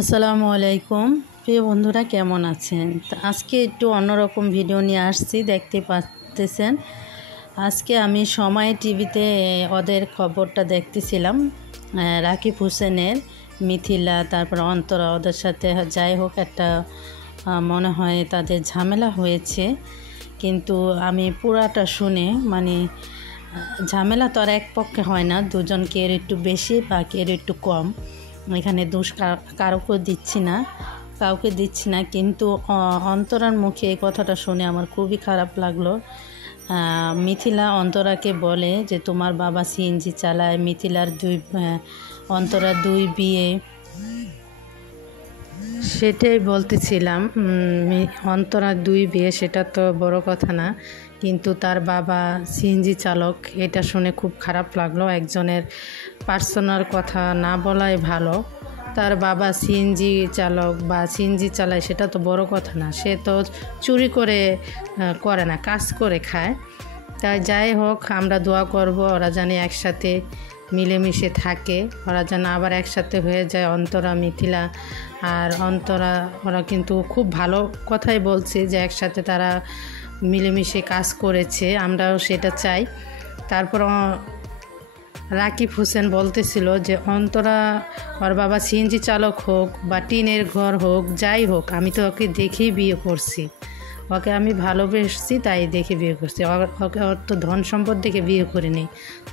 আসসালামু আলাইকুম প্রিয় বন্ধুরা, কেমন আছেন? আজকে একটু অন্যরকম ভিডিও নিয়ে আসছি, দেখতে পাচ্ছেন। আজকে আমি সময় টিভিতে ওদের খবরটা দেখতেছিলাম, রাকিব হোসেনের, মিথিলা, তারপর অন্তরা, ওদের সাথে যাই হোক একটা মনে হয় তাদের ঝামেলা হয়েছে। কিন্তু আমি পুরাটা শুনে ঝামেলা তো আর এক পক্ষে হয় না, দুজন কেউ একটু বেশি বা কেউ একটু কম, এখানে দোষ কাউকে দিচ্ছি না। কিন্তু অন্তরার মুখে এই কথাটা শুনে আমার খুবই খারাপ লাগলো। মিথিলা অন্তরাকে বলে যে তোমার বাবা সিএনজি চালায়, অন্তরার দুই বিয়ে, সেটাই বলতেছিলাম। অন্তরার দুই বিয়ে সেটা তো বড় কথা না, কিন্তু তার বাবা সিএনজি চালক, এটা শুনে খুব খারাপ লাগলো। একজনের পার্সোনাল কথা না বলাই ভালো। তার বাবা সিএনজি চালক বা সিএনজি চালায়, সেটা তো বড় কথা না। সে তো চুরি করে না, কাজ করে খায়। তাই যাই হোক, আমরা দোয়া করব ওরা যেন একসাথে মিলেমিশে থাকে, ওরা যেন আবার একসাথে হয়ে যায়। অন্তরা, মিথিলা আর অন্তরা ওরা কিন্তু খুব ভালো কথাই বলছে যে একসাথে তারা মিলেমিশে কাজ করেছে, আমরাও সেটা চাই। তারপর রাকিব হোসেন বলতেছিল যে অন্তরা ওর বাবা সিএনজি চালক হোক বা টিনের ঘর হোক, যাই হোক, আমি তো ওকে দেখেই বিয়ে করছি, ওকে আমি ভালোবেসেছি, তাই দেখে বিয়ে করছি। ওকে ওর তো ধন সম্পদ দেখে বিয়ে করিনি।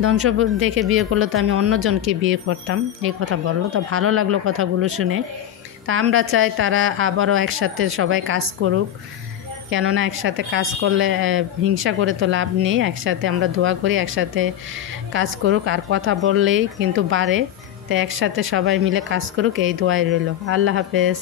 ধন সম্পদ দেখে বিয়ে করলে তো আমি অন্যজনকে বিয়ে করতাম। এই কথা বললো, তো ভালো লাগলো কথাগুলো শুনে। তা আমরা চাই তারা আবারও একসাথে সবাই কাজ করুক, কেননা একসাথে কাজ করলে হিংসা করে তো লাভ নেই। একসাথে আমরা দোয়া করি একসাথে কাজ করুক, আর কথা বললেই কিন্তু বাড়ে। তো একসাথে সবাই মিলে কাজ করুক, এই দোয়াই রইল। আল্লাহ হাফেজ।